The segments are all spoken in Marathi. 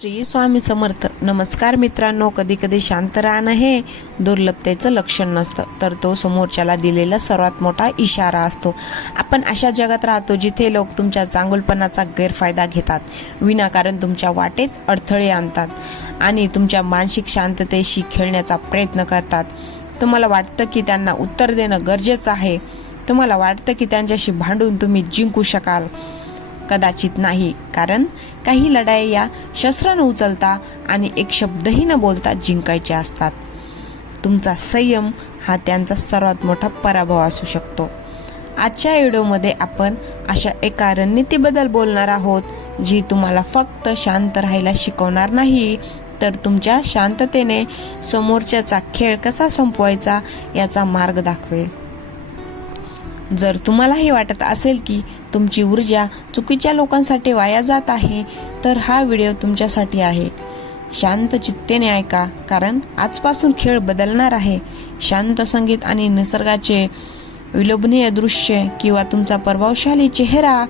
श्री स्वामी समर्थ. नमस्कार मित्रांनो. कधी कधी शांत राहणं हे दुर्लभतेचं लक्षण नसतं, तर तो समोरच्याला दिलेला सर्वात मोठा इशारा असतो. आपण अशा जगात राहतो जिथे लोक तुमच्या चांगुलपणाचा गैरफायदा घेतात, विनाकारण तुमच्या वाटेत अडथळे आणतात आणि तुमच्या मानसिक शांततेशी खेळण्याचा प्रयत्न करतात. तुम्हाला वाटतं की त्यांना उत्तर देणं गरजेचं आहे. तुम्हाला वाटतं की त्यांच्याशी भांडून तुम्ही जिंकू शकाल. कदाचित नाही, कारण काही लढाई या शस्त्र न उचलता आणि एक शब्दही न बोलता जिंकायचे असतात. तुमचा संयम हा त्यांचा सर्वात मोठा पराभव असू शकतो. आजच्या व्हिडिओमध्ये आपण अशा एका रणनीतीबद्दल बोलणार आहोत, जी तुम्हाला फक्त शांत राहायला शिकवणार नाही, तर तुमच्या शांततेने समोरच्याचा खेळ कसा संपवायचा याचा मार्ग दाखवेल. जर तुम्हाला हे वाटत असेल की तुमची ऊर्जा चुकीच्या लोकांसाठी वाया जात आहे, तर हा व्हिडिओ तुमच्यासाठी आहे. शांत चित्तेने ऐका, कारण आजपासून खेळ बदलणार आहे. शांत संगीत आणि निसर्गाचे विलोभनीय दृश्य किंवा तुमचा प्रभावशाली चेहरा.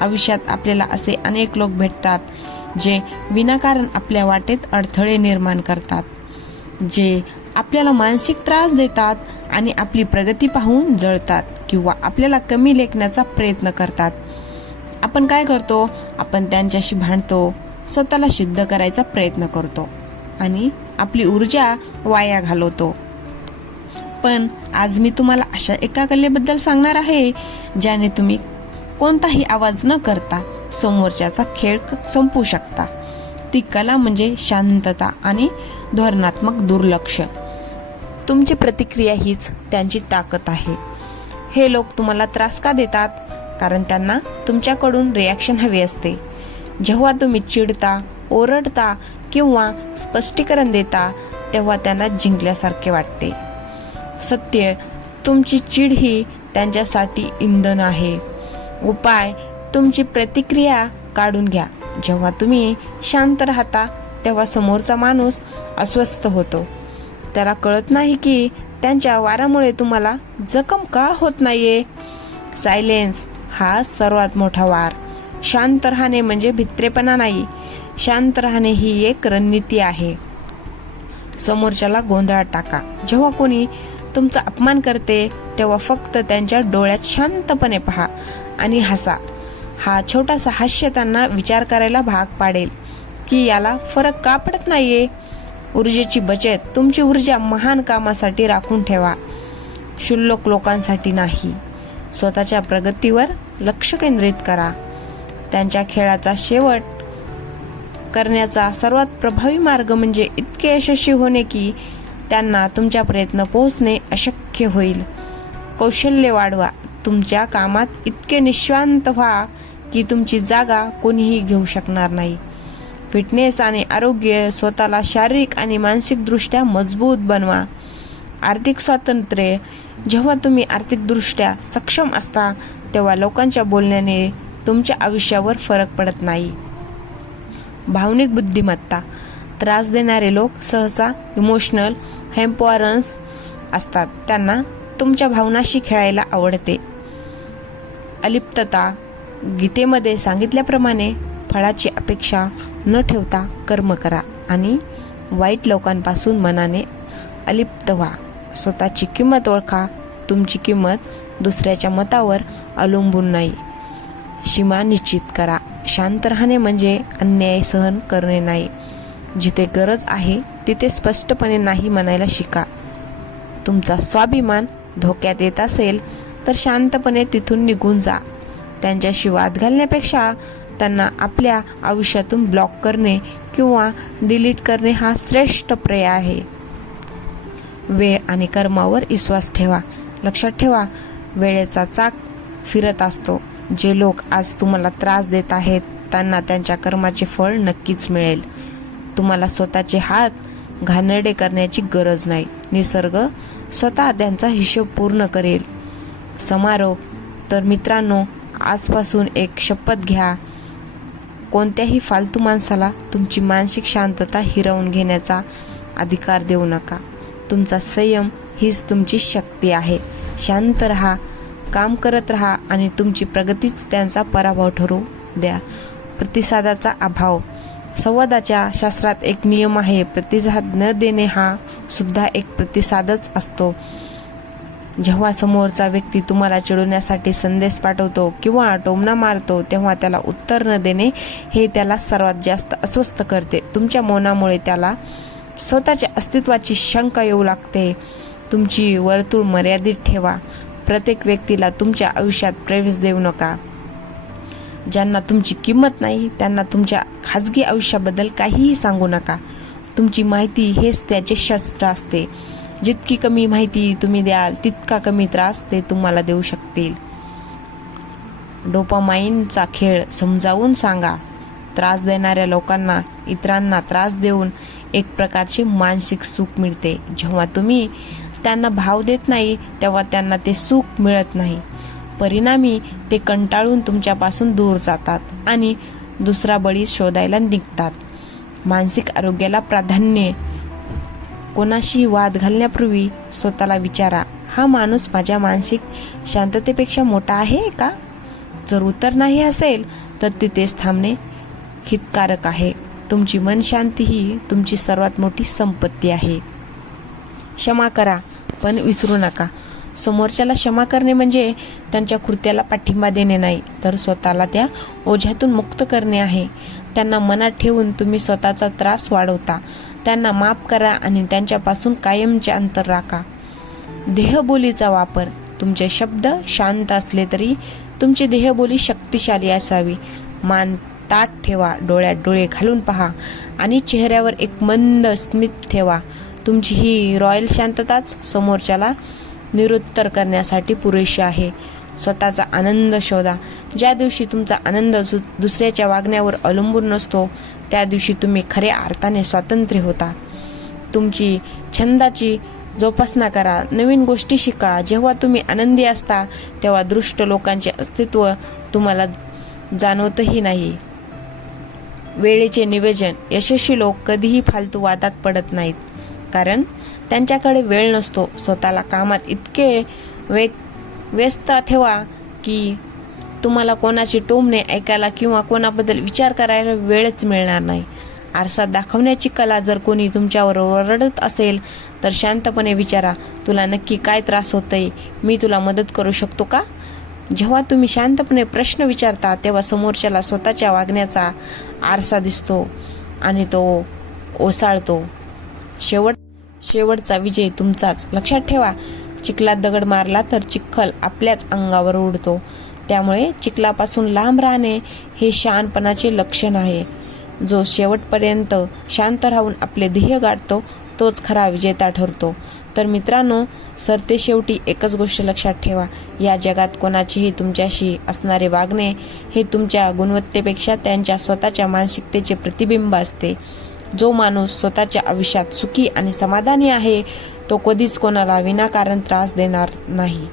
आयुष्यात आपल्याला असे अनेक लोक भेटतात जे विनाकारण आपल्या वाटेत अडथळे निर्माण करतात, जे आपल्याला मानसिक त्रास देतात आणि आपली प्रगती पाहून जळतात किंवा आपल्याला कमी लेखण्याचा प्रयत्न करतात. आपण काय करतो? आपण त्यांच्याशी भांडतो, स्वतःला सिद्ध करायचा प्रयत्न करतो आणि आपली ऊर्जा वाया घालवतो. पण आज मी तुम्हाला अशा एका कलेबद्दल सांगणार आहे, ज्याने तुम्ही कोणताही आवाज न करता समोरच्याचा खेळ संपवू शकता. ती कला म्हणजे शांतता आणि धोरणात्मक दुर्लक्ष. तुमची प्रतिक्रिया हीच त्यांची ताकद आहे. हे लोक तुम्हाला त्रास का देतात? कारण त्यांना तुमच्याकडून रिॲक्शन हवी असते. जेव्हा तुम्ही चिडता, ओरडता किंवा स्पष्टीकरण देता, तेव्हा त्यांना जिंकल्यासारखे वाटते. सत्य, तुमची चिड ही त्यांच्यासाठी इंधन आहे. उपाय, तुमची प्रतिक्रिया काढून घ्या. जेव्हा तुम्ही शांत राहता, तेव्हा समोरचा माणूस अस्वस्थ होतो. त्याला कळत नाही की त्यांच्या वारामुळे तुम्हाला जखम का होत नाहीये. सायलेन्स हा सर्वात मोठा वार. शांत राहणे म्हणजे भित्रेपणा नाही. शांत राहणे ही एक रणनीती आहे. समोरच्याला गोंधळात टाका. जेव्हा कोणी तुमचा अपमान करते, तेव्हा फक्त त्यांच्या डोळ्यात शांतपणे पहा आणि हसा. हा छोटासा हास्य त्यांना विचार करायला भाग पाडेल की याला फरक का पडत नाहीये. ऊर्जेची बचत. तुमची ऊर्जा महान कामासाठी राखून ठेवा, क्षुल्लक लोकांसाठी नाही. स्वतःच्या प्रगतीवर लक्ष केंद्रित करा. त्यांच्या खेळाचा शेवट करण्याचा सर्वात प्रभावी मार्ग म्हणजे इतके यशस्वी होणे की त्यांना तुमच्या प्रयत्न पोहोचणे अशक्य होईल. कौशल्य वाढवा. तुमच्या कामात इतके निश्वांत व्हा की तुमची जागा कोणीही घेऊ शकणार नाही. फिटनेस आणि आरोग्य. स्वतःला शारीरिक आणि मानसिक दृष्ट्या मजबूत बनवा. आर्थिक स्वातंत्र्य. जेव्हा तुम्ही आर्थिकदृष्ट्या सक्षम असता, तेव्हा लोकांच्या बोलण्याने तुमच्या आयुष्यावर फरक पडत नाही. भावनिक बुद्धिमत्ता. त्रास देणारे लोक सहसा इमोशनल हेम्पॉरन्स असतात. त्यांना तुमच्या भावनाशी खेळायला आवडते. अलिप्तता. गीतेमध्ये सांगितल्याप्रमाणे फळाची अपेक्षा न ठेवता कर्म करा आणि वाईट लोकांपासून मनाने अलिप्त व्हा. स्वतःची किंमत ओळखा. तुमची किंमत दुसऱ्याच्या मतावर अवलंबून नाही. सीमा निश्चित करा. शांत राहणे म्हणजे अन्याय सहन करणे नाही. जिथे गरज आहे तिथे स्पष्टपणे नाही म्हणायला शिका. तुमचा स्वाभिमान धोक्यात येत असेल तर शांतपणे तिथून निघून जा. त्यांच्याशी वाद घालण्यापेक्षा त्यांना आपल्या आयुष्यातून ब्लॉक करणे किंवा डिलीट करणे हा श्रेष्ठ पर्याय आहे. वेळ आणि कर्मावर विश्वास ठेवा. लक्षात ठेवा, वेळेचा चाक फिरत असतो. जे लोक आज तुम्हाला त्रास देत आहेत, त्यांना त्यांच्या कर्माचे फळ नक्कीच मिळेल. तुम्हाला स्वतःचे हात घाणेरडे करण्याची गरज नाही. निसर्ग स्वतः त्यांचा हिशोब पूर्ण करेल. समारोप. तर मित्रांनो, आजपासून एक शपथ घ्या. कोणत्याही फालतू माणसाला तुमची मानसिक शांतता हिरावून घेण्याचा अधिकार देऊ नका. तुमचा संयम हीच तुमची शक्ती आहे. शांत राहा, काम करत राहा आणि तुमची प्रगतीच त्यांचा पराभव ठरू द्या. प्रतिसादाचा अभाव. संवादाच्या शास्त्रात एक नियम आहे, प्रतिसाद न देणे हा सुद्धा एक प्रतिसादच असतो. जेव्हा समोरचा व्यक्ती तुम्हाला चिडवण्यासाठी संदेश पाठवतो किंवा टोमणा मारतो, तेव्हा त्याला उत्तर न देणे हे त्याला सर्वात जास्त अस्वस्थ करते. तुमच्या मौनामुळे त्याला स्वतःच्या अस्तित्वाची शंका येऊ लागते. तुमची वर्तुळ मर्यादित ठेवा. प्रत्येक व्यक्तीला तुमच्या आयुष्यात प्रवेश देऊ नका. ज्यांना तुमची किंमत नाही त्यांना तुमच्या खाजगी आयुष्याबद्दल काहीही सांगू नका. तुमची माहिती हेच त्याचे शस्त्र असते. जितकी कमी माहिती तुम्ही द्याल तितका कमी त्रास ते तुम्हाला देऊ शकतील. डोपामाइनचा खेळ समजावून सांगा. त्रास देणाऱ्या लोकांना इतरांना त्रास देऊन एक प्रकारचे मानसिक सुख मिळते. जेव्हा तुम्ही त्यांना भाव देत नाही तेव्हा त्यांना ते सुख मिळत नाही. परिणामी ते कंटाळून तुमच्यापासून दूर जातात आणि दुसरा बळी शोधायला निघतात. मानसिक आरोग्याला प्राधान्य. कोणाशी वाद घालण्यापूर्वी स्वतःला विचारा, हा माणूस माझ्या मानसिक शांततेपेक्षा मोठा आहे का? जर उत्तर नाही असेल तर तिथेच थांबणे हितकारक आहे. तुमची मन शांती ही तुमची सर्वात मोठी संपत्ती आहे. क्षमा करा पण विसरू नका. समोरच्याला क्षमा करणे म्हणजे त्यांच्या कृत्याला पाठिंबा देणे नाही, तर स्वतःला त्या ओझ्यातून मुक्त करणे आहे. त्यांना मनात ठेवून तुम्ही स्वतःचा त्रास वाढवता. त्यांना माफ करा आणि त्यांच्यापासून कायमचे अंतर राखा. देहबोलीचा वापर. तुमचे शब्द शांत असले तरी तुमची देहबोली शक्तिशाली असावी. मान ताठ ठेवा, डोळ्यात डोळे घालून पहा आणि चेहऱ्यावर एक मंद स्मित ठेवा. तुमची ही रॉयल शांतताच समोरच्याला निरुत्तर करण्यासाठी पुरेशी आहे. स्वतःचा आनंद शोधा. ज्या दिवशी तुमचा आनंद दुसऱ्याच्या वागण्यावर अवलंबून नसतो त्या दिवशी तुम्ही खऱ्या अर्थाने स्वातंत्र्य होता. तुमची छंदाची जोपासना करा. नवीन गोष्टी शिका. जेव्हा तुम्ही आनंदी असता तेव्हा दुष्ट लोकांचे अस्तित्व तुम्हाला जाणवतही नाही. वेळेचे नियोजन. यशस्वी लोक कधीही फालतू वादात पडत नाहीत, कारण त्यांच्याकडे वेळ नसतो. स्वतःला कामात इतके व्यस्त ठेवा की तुम्हाला कोणाची टोमणे ऐकायला किंवा कोणाबद्दल विचार करायला वेळच मिळणार नाही. आरसा दाखवण्याची कला. जर कोणी तुमच्यावर ओरडत असेल तर शांतपणे विचारा, तुला नक्की काय त्रास होतोय? मी तुला मदत करू शकतो का? जेव्हा तुम्ही शांतपणे प्रश्न विचारता तेव्हा समोरच्याला स्वतःच्या वागण्याचा आरसा दिसतो आणि तो ओसाळतो. शेवटचा विजय तुमचाच. लक्षात ठेवा, चिखलात दगड मारला तर चिखल आपल्याच अंगावर उडतो. त्यामुळे चिखलापासून लांब राहणे हे शहाणपणाचे लक्षण आहे. जो शेवटपर्यंत शांत राहून आपले ध्येय गाठतो तोच खरा विजेता ठरतो. तर मित्रांनो, सरतेशेवटी एकच गोष्ट लक्षात ठेवा, या जगात कोणाचेही तुमच्याशी असणारे वागणे हे तुमच्या गुणवत्तेपेक्षा त्यांच्या स्वतःच्या मानसिकतेचे प्रतिबिंब असते. जो माणूस स्वतःच्या आयुष्यात सुखी आणि समाधानी आहे तो कधीच कोणाला विनाकारण त्रास देणार नाही.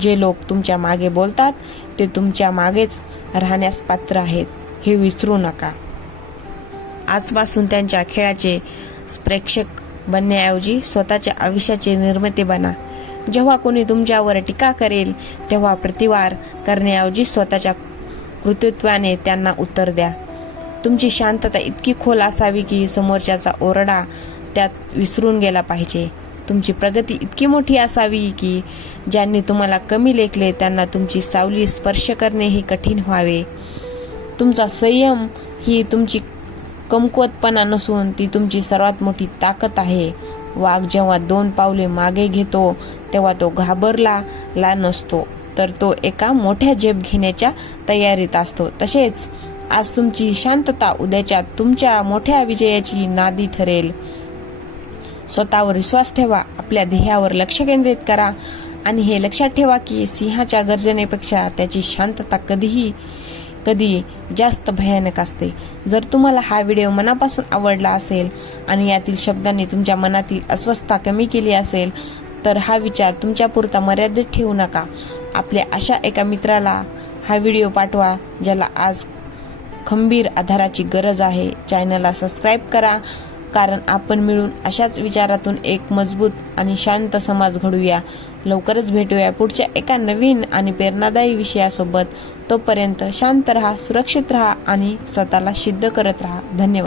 जे लोक तुमच्या मागे बोलतात ते तुमच्या मागेच राहण्यास पात्र आहेत हे विसरू नका. आजपासून त्यांच्या खेळाचे प्रेक्षक बनण्याऐवजी स्वतःच्या आयुष्याचे निर्माते बना. जेव्हा कोणी तुमच्यावर टीका करेल तेव्हा प्रतिवार करण्याऐवजी स्वतःच्या कृतित्वाने त्यांना उत्तर द्या. तुमची शांतता इतकी खोल असावी की समोरच्याचा ओरडा त्यात विसरून गेला पाहिजे. तुमची प्रगती इतकी मोठी असावी की ज्यांनी तुम्हाला कमी लेखले त्यांना तुमची सावली स्पर्श करणेही कठीण व्हावे. तुमचा संयम ही तुमची कमकुवतपणा नसून ती तुमची सर्वात मोठी ताकद आहे. वाघ जेव्हा 2 पावले मागे घेतो तेव्हा तो घाबरला नसतो, तर तो एका मोठ्या झेप घेण्याच्या तयारीत असतो. तसेच आज तुमची शांतता उद्याच्या तुमच्या मोठ्या विजयाची नांदी ठरेल. स्वतःवर विश्वास ठेवा. आपल्या ध्येयावर लक्ष केंद्रित करा आणि हे लक्षात ठेवा की सिंहाच्या गर्जनेपेक्षा त्याची शांतता कधी जास्त भयानक असते. जर तुम्हाला हा व्हिडिओ मनापासून आवडला असेल आणि यातील शब्दांनी तुमच्या मनातील अस्वस्थता कमी केली असेल तर हा विचार तुमच्यापुरता मर्यादित ठेवू नका. आपल्या अशा एका मित्राला हा व्हिडिओ पाठवा ज्याला आज खंबीर आधाराची गरज आहे. चॅनलला सबस्क्राईब करा, कारण आपण मिळून अशाच विचारातून एक मजबूत आणि शांत समाज घडवूया. लवकरच भेटूया पुढच्या एका नवीन आणि प्रेरणादायी विषयासोबत. तोपर्यंत शांत रहा, सुरक्षित रहा आणि स्वतःला सिद्ध करत रहा. धन्यवाद.